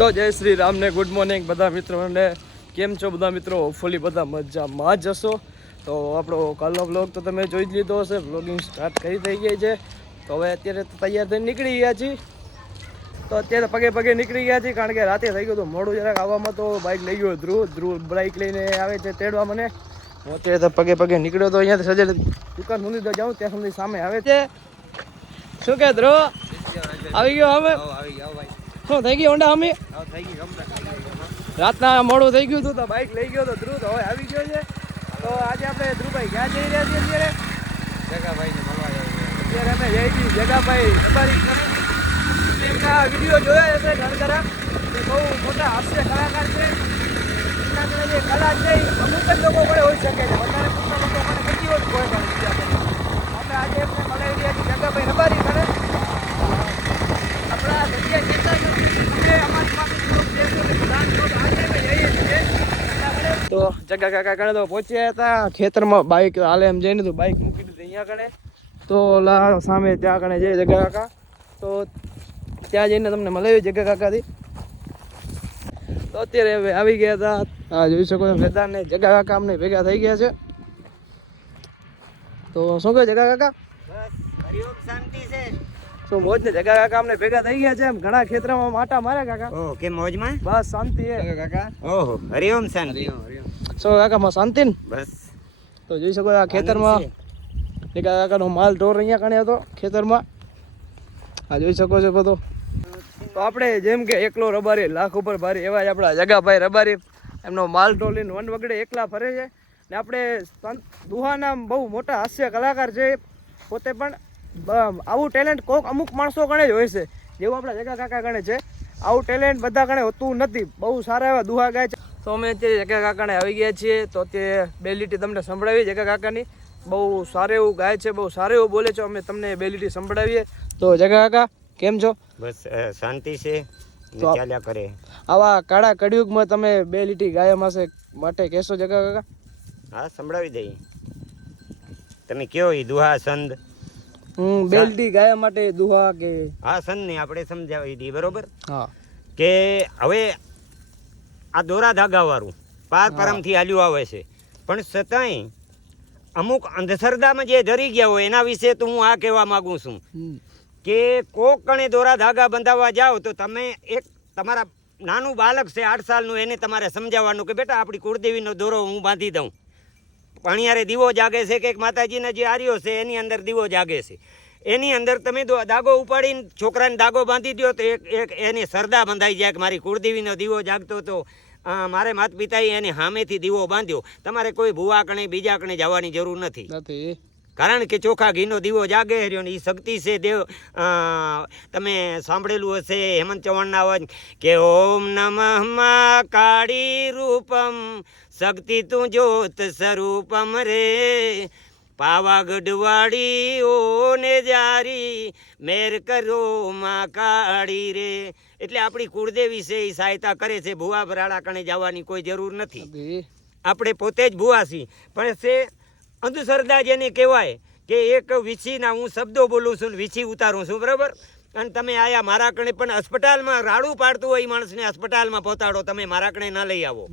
તો જય શ્રી રામ ને ગુડ મોર્નિંગ બધા મિત્રોને. કેમ છો બધા મિત્રો? હોપફુલી બધા મજામાં જ હશો. તો આપણો કાલનો વ્લોગ તો તમે જોઈ જ લીધો હશે. વ્લોગિંગ સ્ટાર્ટ થઈ ગઈ છે. તો હવે અત્યારે તૈયાર થઈને નીકળી ગયા છીએ. તો અત્યારે પગે પગે નીકળી ગયા છીએ કારણ કે રાતે થઈ ગયું હતું મોડું જરાક આવવામાં. તો બાઇક લઈ ગયો ધ્રુવ બાઇક લઈને આવે છે તેડવા મને. હું અત્યારે તો પગે પગે નીકળ્યો તો અહીંયાથી સજે દુકાન સુધી તો જાઉં ત્યાં સુધી સામે આવે છે. શું કે ધ્રુવ આવી ગયો? અમે શું થઈ ગઈ હોન્ડા અમે રાતના મોડું થઈ ગયું હતું તો બાઇક લઈ ગયો તો ધ્રુવ તો હવે આવી ગયો છે. તો આજે આપણે ધ્રુવભાઈ ક્યાં જઈ રહ્યા છીએ અત્યારે? જગાભાઈને મળવા અત્યારે અમે જઈ છીએ જગાભાઈ અમારી એમના વિડીયો જોયા હશે ઘણા એ બહુ મોટા હાસ્ય કલાકાર છે. એમના જોડે જે કલા છે અમુક જ લોકો પણ હોઈ શકે છે, વધારે પૂરતા લોકો મને કેટલી હોય કોઈ પણ બીજા આપણે આજે એમને મળી રહ્યા છીએ જગાભાઈ રબારી ઘરે. આપણા જગ્યા તો જગા કાકા કણે તો પહોંચ્યા હતા ખેતરમાં. બાઇક હાલે એમ જઈને તો બાઇક મૂકી દીધી અહીંયા કણે. તો સામે ત્યાં કણે જઈએ જગા કાકા. તો ત્યાં જઈને તમને મળાવી જગા કાકાથી. તો અત્યારે હવે આવી ગયા હતા. હા જોઈ શકો છો મેદાન ને જગા કાકા અમને ભેગા થઈ ગયા છે. તો શું કહે જગા કાકા? શાંતિ છે. શું મોજ ને જગા કાકા અમને ભેગા થઈ ગયા છે એમ ઘણા ખેતરમાં માટા માર્યા કાકા? ઓહ કે મોજમાં બસ શાંતિ હે કાકા. ઓહો હરિઓમ શાંતિ. શું કાકા માં શાંતિ ને? બસ તો જોઈ શકો આ ખેતરમાં જગા કાકાનો માલ ઢોર અહીંયા કણે હતો ખેતરમાં. આ જોઈ શકો છો બધો. તો આપણે જેમ કે એકલો રબારી લાખ ઉપર ભારી એવા જ આપણા જગાભાઈ રબારી એમનો માલ ઢોર લઈને વન વગડે એકલા ફરે છે. ને આપણે દુહાના બહુ મોટા હાસ્ય કલાકાર છે પોતે પણ. આવું ટેલેન્ટ કોક અમુક માણસો ગણે જ હોય છે જેવું આપણા જગા કાકા ગણે છે. આવું ટેલેન્ટ બધા ગણે હોતું નથી. બહુ સારા એવા દુહા ગાય છે. તો અમે અત્યારે જગા કાકાને આવી ગયા છીએ. તો અત્યારે બે લીટી તમને સંભળાવી જગા કાકાની. બહુ સારું એવું ગાય છે, બહુ સારું એવું બોલે છે. અમે તમને બે લીટી સંભળાવીએ. તો જગા કાકા કેમ છો? બસ શાંતિ છે ચાલ્યા કરે. આવા કાળા કળિયુગમાં તમે બે લીટી ગાયા માટે કહેશો જગા કાકા? હા સંભળાવી દઈએ. તમે કયો એ દુહા સંદ બેલડી ગાયા માટે દુહા કે? હા સંદ ને આપણે સમજાવી દઈએ બરોબર. હા કે હવે આ દોરા ધાગા વાળું પાર પરમથી હાલ્યું આવે છે, પણ છતાંય અમુક અંધશ્રદ્ધામાં જે ધરી ગયા હોય એના વિશે તો હું આ કહેવા માંગુ છું કે કોક કણે દોરા ધાગા બંધાવવા જાઓ તો તમે એક તમારા નાનું બાળક છે 8 સાલનું એને તમારે સમજાવવાનું કે બેટા આપણી કુળદેવીનો દોરો હું બાંધી દઉં. પણિયારે દીવો જાગે છે કે માતાજીના જે આર્યો છે એની અંદર દીવો જાગે છે, એની અંદર તમે દાગો ઉપાડીને છોકરાને દાગો બાંધી દો તો એક એની શ્રદ્ધા બંધાઈ જાય કે મારી કુળદેવીનો દીવો જાગતો તો મારે માતા પિતાએ એને સામેથી દીવો બાંધ્યો. તમારે કોઈ ભૂવા કણે બીજા કણે જવાની જરૂર નથી. કારણ કે ચોખા ઘીનો દીવો જાગે રહ્યો ને એ શક્તિ છે. દેવ તમે સાંભળેલું હશે હેમંત ચૌહાણના અવાજ કે ઓમ નમઃ મા કાળી રૂપમ શક્તિ તું જ્યોત સ્વરૂપમ રે પાવાગઢ વાળી ઓ ને જારી મેર કરો માં કાળી રે. એટલે આપણી કુળદેવી છે એ સહાયતા કરે છે. ભૂવા ભરાડા કણે જવાની કોઈ જરૂર નથી. આપણે પોતે જ ભૂવા છીએ, પણ છે અંધશ્રદ્ધા જેને કહેવાય કે એક વીછીના હું શબ્દો બોલું છું વીછી ઉતારું છું બરાબર. અને તમે આયા મારા કણે પણ અસ્પતાલમાં રાડું પાડતું હોય એ માણસને અસ્પતાલમાં પહોંચાડો, તમે મારા કણે ના લઈ આવો.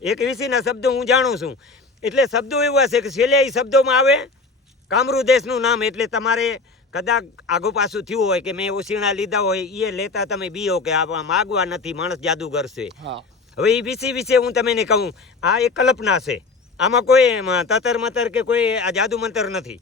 એક વીછીના શબ્દો હું જાણું છું. એટલે શબ્દો એવા છે કે છેલ્લે એ શબ્દોમાં આવે કામરૂ દેશનું નામ. એટલે તમારે કદાચ આગુ પાછું થયું હોય કે મેં ઓસીણા લીધા હોય એ લેતા તમે બીઓ કે આ માગવા નથી માણસ જાદુગર છે. હવે એ વીછી વિશે હું તમને કહું આ એક કલ્પના છે. આમાં કોઈ તતર મતર કે કોઈ આ જાદુ મંતર નથી.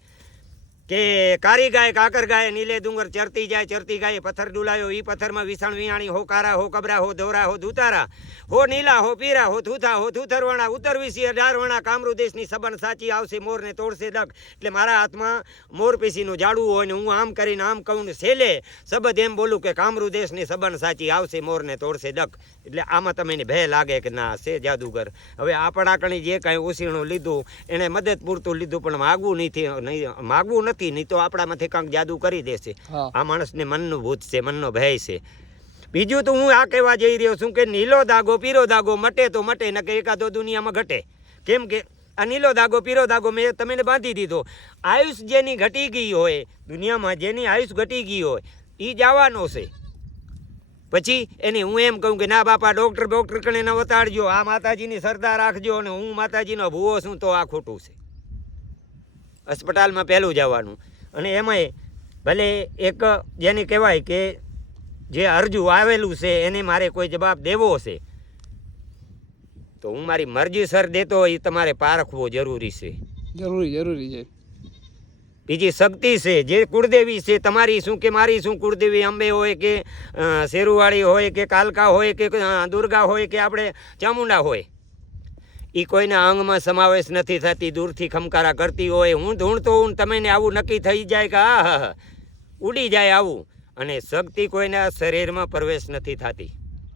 કે કારી ગાય કાકર ગાય નીલે ડુંગર ચરતી જાય ચરતી ગાય પથ્થર ડુલાયો ઈ પથ્થરમાં વિસાણ વિયાણી હો કારા હો કબરા હો દોરા હો ધુતારા હો નીલા હો પીરા હો થૂથા હો થૂથરવણા ઉત્તર વિશી 18 વણા કામરૂ દેશની સબન સાચી આવશે મોરને તોડશે ડગ. એટલે મારા હાથમાં મોર પીસીનું જાડું હોય ને હું આમ કરીને આમ કહું ને છેલ્લે શબ્દ એમ બોલું કે કામરૂ દેશની સબન સાચી આવશે મોરને તોડશે ડગ. એટલે આમાં તમને ભય લાગે કે ના છે જાદુગર. હવે આપણા કણી જે કાંઈ ઓસીણું લીધું એને મદદ પૂરતું લીધું પણ માગવું નથી નહીં તો આપણામાંથી કાંઈક જાદુ કરી દેશે. આ માણસને મનનું ભૂત છે, મનનો ભય છે. બીજું તો હું આ કહેવા જઈ રહ્યો છું કે નીલો દાગો પીરો દાગો મટે તો મટે ન કે એકાદો દુનિયામાં ઘટે. કેમ કે આ નીલો દાગો પીરો દાગો મેં તમને બાંધી દીધો. આયુષ જેની ઘટી ગઈ હોય દુનિયામાં, જેની આયુષ ઘટી ગઈ હોય એ જવાનો છે. પછી એને હું એમ કહું કે ના બાપા ડૉક્ટર કણે ન વતાડજો, આ માતાજીની શ્રદ્ધા રાખજો અને હું માતાજીનો ભૂવો છું, તો આ ખોટું છે. હોસ્પિટલમાં પહેલું જવાનું. અને એમાંય ભલે એક જેને કહેવાય કે જે અરજુ આવેલું છે એને મારે કોઈ જવાબ દેવો છે, તો હું મારી મરજી સર દેતો હોય, તમારે પારખવો જરૂરી છે. જરૂરી છે. બીજી શક્તિ છે જે કુળદેવી છે, તમારી શું કે મારી શું કુળદેવી, અંબે હોય કે શેરુવાળી હોય કે કાલકા હોય કે દુર્ગા હોય કે આપણે ચામુંડા હોય, એ કોઈના અંગમાં સમાવેશ નથી થતી, દૂરથી ખમકારા કરતી હોય. હું ધૂણતો હું, તમને આવું નક્કી થઈ જાય કે હા ઉડી જાય આવું. અને શક્તિ કોઈના શરીરમાં પ્રવેશ નથી થતી,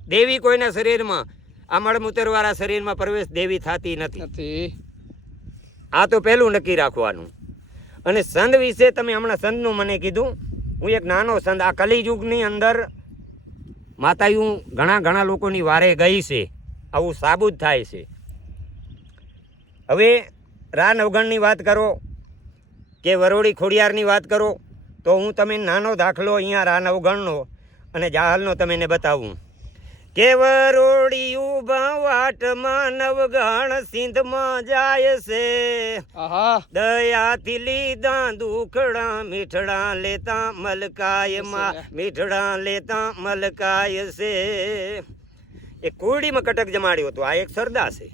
દેવી કોઈના શરીરમાં, આ મળમૂતરવાળા શરીરમાં પ્રવેશ દેવી થતી નથી. આ તો પહેલું નક્કી રાખવાનું. અને સંત વિશે તમે હમણાં સંતનું મને કીધું, હું એક નાનો સંત, આ કલિયુગની અંદર માતાયું ઘણા લોકોની વારે ગઈ છે, આવું સાબુત થાય છે. હવે રા નવગણની વાત કરો કે વરોડી ખોડિયારની વાત કરો, તો હું તમે નાનો દાખલો અહીંયા રા નવગણનો અને જાહલનો તમને બતાવું કે વરોડિયું વાટમાં નવગણ સિંધમાં જાય છે, દયાથી લીધા દુખડા મીઠડા લેતા મલકાયમાં, મીઠડા લેતા મલકાય છે. એ કોરડીમાં કટક જમાડ્યો હતો. આ એક સરદા છે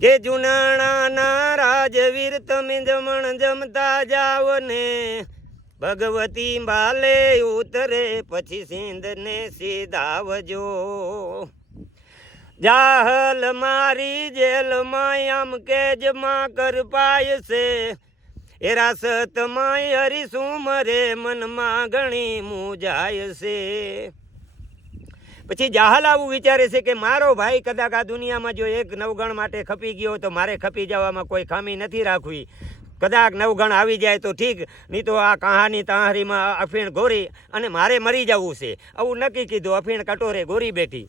કે જુનાણાના રાજવીર તમે જમણ જમતા જાવ ને, ભગવતી બાલે ઉતરે પછી સિંધને સીધાવજો. જાહલ મારી જેલમાં આમ કેજમાં કરપાય છે, એ રાસતમાં હરીશું મરે મનમાં ઘણી મૂજાય છે. પછી જાહલ આવું વિચારે છે કે મારો ભાઈ કદાચ આ દુનિયામાં જો એક નવગણ માટે ખપી ગયો તો મારે ખપી જવામાં કોઈ ખામી નથી રાખવી. કદાચ નવગણ આવી જાય તો ઠીક, નહીં તો આ કહાની તાહારીમાં અફીણ ગોરી અને મારે મરી જવું છે, આવું નક્કી કીધું. અફીણ કટોરે ગોરી બેઠી.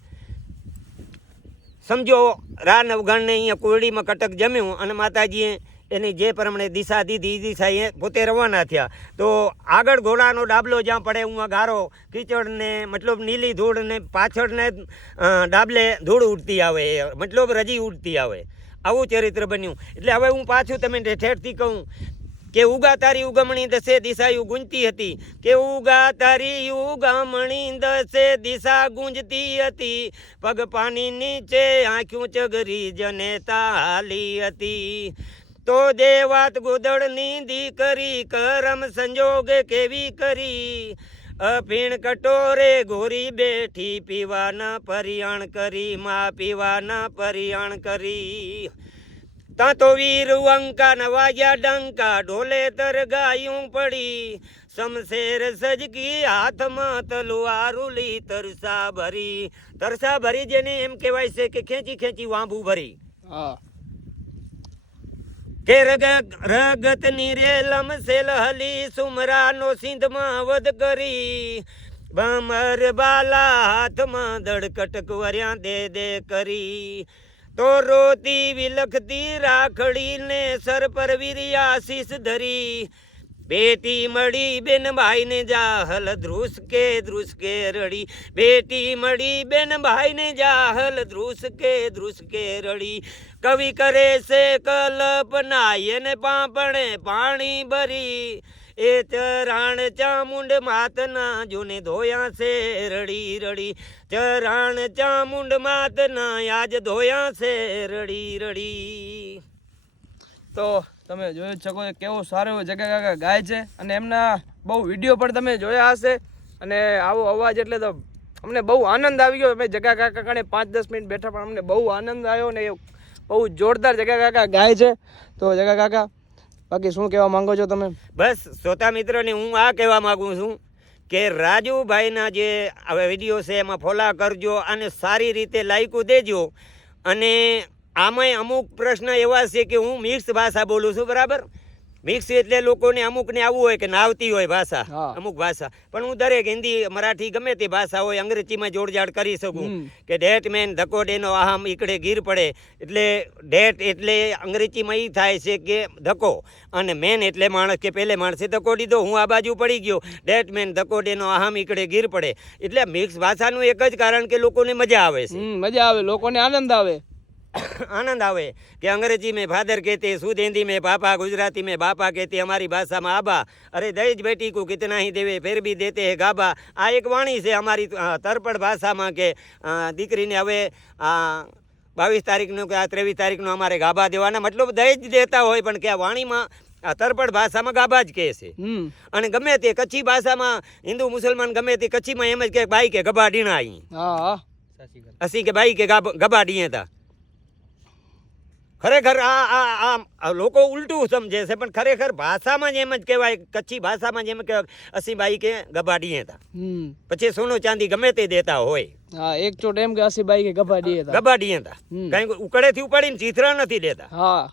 સમજો રા નવગણને અહીંયા કોરડીમાં કટક જમ્યું અને માતાજીએ એની જે પ્રમાણે દિશા દીધી, દિશા એ પોતે રવાના થયા. તો આગળ ઘોડાનો ડાબલો જ્યાં પડે હું ગારો કીચડને મતલબ નીલી ધૂળ ને પાછળને ડાબલે ધૂળ ઉડતી આવે, મતલબ રજી ઉડતી આવે. આવું ચરિત્ર બન્યું. એટલે હવે હું પાછું તમે ઠેઠથી કહું કે ઉગા તારી ઉગમણી દસે દિશાયું ગુંજતી હતી, કે ઉગા તારી ઉગમણી દસે દિશા ગુંજતી હતી, પગ પાણી નીચે આંખ્યું ચગરી જનેતા હાલી હતી. તો દેવાત ગોદળની દીકરી કરમ સંજોગ કેવી કરી, અફીણ કટોરે ગોરી બેઠી પીવાના પરિયાણ કરી, માં પીવાના પરિયાણ કરી. તાં તો વીર અંકા નવાજ્યા ડંકા, ઢોલે તર ગાયું પડી, શમશેર સજકી હાથમાં તલવારુલી તરસા ભરી. તરસા ભરી જેને એમ કહેવાય છે કે ખેંચી વાંભું ભરી. કે રગત ની રેલમ સેલ હલી, સુમરાનો સિંધમાં વધ કરી, બમર બાલા હાથમાં દડકટક વર્યા દે કરી. તો રોતી વિલખતી રાખડીને સર પર વીર્યાશીષ ધરી, બેટી મળી બેન ભાઈને જાહલ ધ્રુસકે રડી, બેટી મળી બેન ભાઈને જાહલ ધ્રુસકે રડી. કવિ કરે છે કલ્પના એને પાપણે પાણી ભરી, એ ચરાણ ચામુંડ માતના જોને ધોયા છે રડી. ચરાણ ચામુંડ માતના આજ ધોયા છે રડી. તો તમે જોઈ શકો કેવો સારો એવો જગા કાકા ગાય છે, અને એમના બહુ વિડીયો પણ તમે જોયા હશે. અને આવો અવાજ એટલે તો અમને બહુ આનંદ આવી ગયો. અમે જગા કાકા કણે 5-10 મિનિટ બેઠા પણ અમને બહુ આનંદ આવ્યો ને બહુ જોરદાર જગા કાકા ગાય છે. તો જગા કાકા બાકી શું કહેવા માંગો છો તમે? બસ શ્રોતા મિત્રોને હું આ કહેવા માગું છું કે રાજુભાઈના જે હવે વિડીયો છે એમાં ફોલા કરજો અને સારી રીતે લાઈકો દેજો. અને આમાંય અમુક પ્રશ્ન એવા છે કે હું મિક્સ ભાષા બોલું છું, બરાબર? મિક્સ એટલે લોકોને અમુકને આવું હોય કે નાવતી હોય ભાષા, હા. અમુક ભાષા, પણ હું દરેક હિન્દી મરાઠી ગમે તે ભાષા હોય અંગ્રેજીમાં જોડજાડ કરી શકું. હમ. કે ડેટ મેન ધક્કો ડેનો આહમ ઈકડે ગીર પડે, એટલે ડેટ એટલે અંગ્રેજીમાં એ થાય છે કે ધક્કો, અને મેન એટલે માણસ કે પેલે માણસે ધક્કો દીધો, હું આ બાજુ પડી ગયો, ડેટ મેન ધક્કો ડેનો આહમ ઈકડે ગીર પડે. એટલે મિક્સ ભાષાનું એક જ કારણ કે લોકોને મજા આવે છે, મજા આવે, લોકોને આનંદ આવે. आनंद आवे कि अंग्रेजी में फादर कहते, शुद्ध हिंदी में पापा, गुजराती में बापा कहते, हमारी भाषा में आबा, अरे दहेज बेटी को कितना ही देवे फिर भी देते हैं गाबा. आ एक वाणी से हमारी तरपड़ भाषा में के दीकरी ने हवे 22 તારીખનું કે 23 તારીખનું અમારે ગાભા દેવાના, મતલબ દહેજ દેતા હોય પણ કે આ વાણીમાં તરપડ ભાષામાં ગાભા જ કહે છે. અને ગમે તે કચ્છી ભાષામાં હિન્દુ મુસલમાન ગમે તે કચ્છીમાં એમ જ કે ભાઈ કે ગભા ડીણા અહીં, હા, અસી કે ભાઈ કે ગભા ડીએ તા. ખરેખર આ લોકો ઉલટું સમજે છે, પણ ખરેખર ભાષામાં જ એમ જ કહેવાય, કચ્છી ભાષામાં જ એમ કહેવાય અસી બાઈ કે ગબાડીએ હતા. પછી સોનું ચાંદી ગમે તે દેતા હોય, હા, એક ચોટ એમ કે અસી બાઈ કે ગબાડીએ હતા, ગબાડીએ હતા. કઈ ઉકળેથી ઉપાડીને ચીથરા નથી દેતા, હા,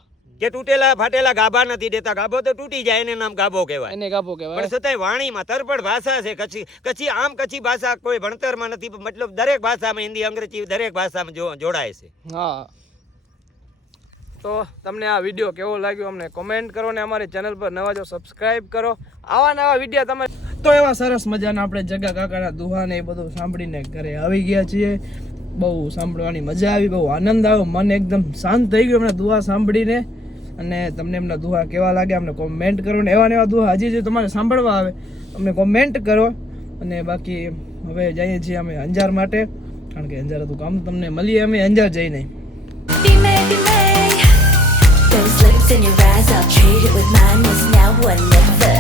કે તૂટેલા ફાટેલા ગાભા નથી દેતા. ગાભો તો તૂટી જાય એને નામ ગાભો કહેવાય, એને ગાભો કહેવાય. પણ છતાંય વાણીમાં તરપડ ભાષા છે કચ્છી. આમ કચ્છી ભાષા કોઈ ભણતરમાં નથી, મતલબ દરેક ભાષામાં હિન્દી અંગ્રેજી દરેક ભાષામાં જોડાય છે. હા, તો તમને આ વિડીયો કેવો લાગ્યો અમને કોમેન્ટ કરો, ને અમારી ચેનલ પર નવા જો સબસ્ક્રાઇબ કરો. આવા નવા વિડીયો તમે તો એવા સરસ મજાના આપણે જગા કાકાના દુહા ને એ બધું સાંભળીને ઘરે આવી ગયા છીએ. બહુ સાંભળવાની મજા આવી, બહુ આનંદ આવ્યો, મન એકદમ શાંત થઈ ગયું એમના દુહા સાંભળીને. અને તમને એમના દુહા કેવા લાગે અમને કોમેન્ટ કરો, ને એવા ને એવા દુહા હજી જો તમારે સાંભળવા આવે અમને કોમેન્ટ કરો. અને બાકી હવે જઈએ છીએ અમે અંજાર માટે, કારણ કે અંજાર હતું કામ. તમને મળીએ અમે અંજાર જઈને. Those looks in your eyes, I'll trade it with mine. Was now or never.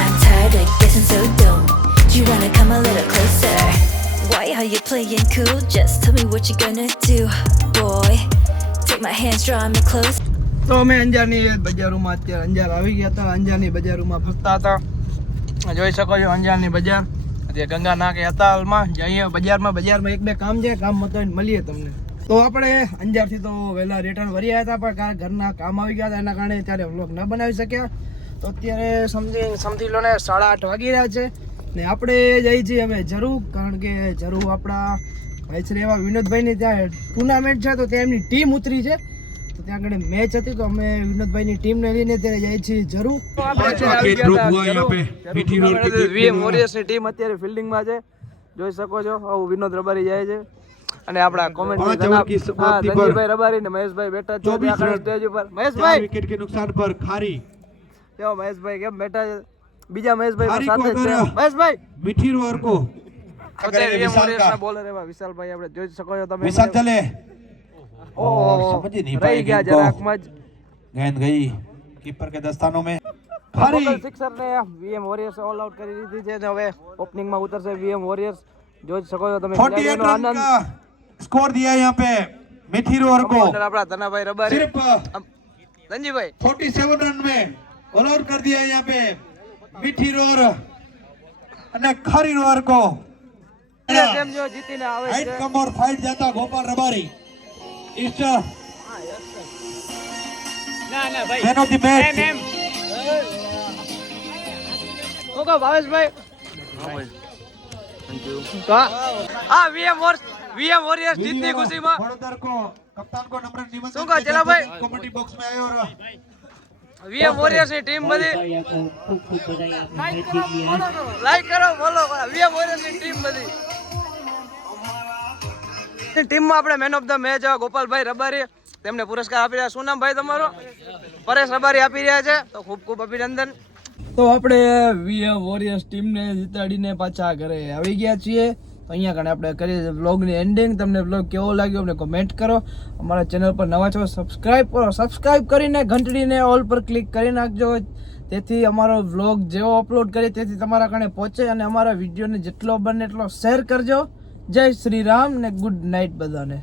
I'm tired of guessing so dumb. Do you wanna come a little closer? Why are you playing cool? Just tell me what you're gonna do, boy. Take my hands, draw me close. તો અમે અંજારની બજારોમાં અત્યારે અંજાર આવી ગયા હતા. અંજારની બજારોમાં ફરતા હતા, જોઈ શકો છો અંજારની બજાર. અત્યારે ગંગા નાકે હતા હાલમાં. જઈએ બજારમાં એક બે કામ છે, કામ મતાવીને મળીએ તમને. તો આપણે અંજારથી તો વહેલા રિટર્ન વર્યા હતા, પણ ઘરના કામ આવી ગયા હતા એના કારણે ત્યારે વ્લોગ ન બનાવી શક્યા. તો અત્યારે સમજી લો ને 8:30 વાગી રહ્યા છે, ને આપણે જઈએ છીએ હવે જરૂર, કારણ કે જરૂર આપણા ભાઈ છે એવા વિનોદભાઈની ત્યાં ટુર્નામેન્ટ છે, તો ત્યાં એમની ટીમ ઉતરી છે, તો ત્યાં આગળ મેચ હતી, તો અમે વિનોદભાઈની ટીમને લઈને ત્યારે જઈએ છીએ જરૂર. વીએમ વોરિયર્સની ટીમ અત્યારે ફિલ્ડિંગમાં છે, જોઈ શકો છો. આવું વિનોદ રબારી જાય છે, અને આપણા કોમેન્ટ ધનજીભાઈ રબારી ને મહેશભાઈ બેઠા છે ત્યાં સ્ટેજ ઉપર. મહેશભાઈ વિકેટ કે નુકસાન પર ખારી કેવો મહેશભાઈ કેમ બેઠા છે? બીજા મહેશભાઈ સાથે છે મહેશભાઈ મીઠી રોર કો અત્યારે બોલર એવા વિશાલભાઈ આપણે જોઈ શકો છો તમે. વિશાલ ચલે ઓ સમજી નહીં પાઈ ગયા જરાકમાં જ ગેંદ ગઈ કીપર કે દસ્તાનો મે. ખારી સિક્સર ને વીએમ વોરિયર્સ ઓલ આઉટ કરી દીધી છે, અને હવે ઓપનિંગ માં ઉતરશે વીએમ વોરિયર્સ. જોઈ શકો છો તમે. 48 રન का स्कोर दिया यहाँ पे मिठी रोहर को. अपना धनाभाई रबारी सिर्फ धनजीभाई 47 रन में ऑल आउट कर दिया यहाँ पे मिठी रोहर અને ખારી રોહર को. ટીમ જો જીતીને આવે છે. હાઈટ કમ ઓર ફાઇટ જાતા ગોપાલ રબારી. ઇસ ના ભાઈ man of the match Coca Bhaveshbhai. VM warriors જીતની ખુશીમાં વડોદરા કો કપ્તાન કો નમ્ર નિમંત્રણ શું કહો ચલા ભાઈ કમેટી બોક્સ में आए और વીએમ વોરિયર્સ ની ટીમ બધી લાઈક કરો ફોલો કરો. વીએમ વોરિયર્સ ની ટીમ બધી ટીમમાં આપણે મેન ઓફ ધ મેચ ગોપાલભાઈ રબારી તેમને પુરસ્કાર આપી રહ્યા. શું નામ ભાઈ તમારો? પરેશ રબારી આપી રહ્યા છે, તો ખૂબ ખૂબ અભિનંદન. તો આપણે વીએમ વોરિયર્સ ટીમને જીતાડીને પાછા ઘરે આવી ગયા છીએ. તો અહીંયા કણે આપણે કરીએ વ્લોગની એન્ડિંગ. તમને વ્લોગ કેવો લાગ્યો અમને કોમેન્ટ કરો. અમારા ચેનલ પર નવા છો સબસ્ક્રાઇબ કરો, સબસ્ક્રાઇબ કરીને ઘંટડીને ઓલ પર ક્લિક કરી નાખજો, તેથી અમારો વ્લોગ જેવો અપલોડ કરીએ તેથી તમારા કણે પહોંચે. અને અમારા વિડીયોને જેટલો બને એટલો શેર કરજો. જય શ્રી રામ ને ગુડ નાઇટ બધાને.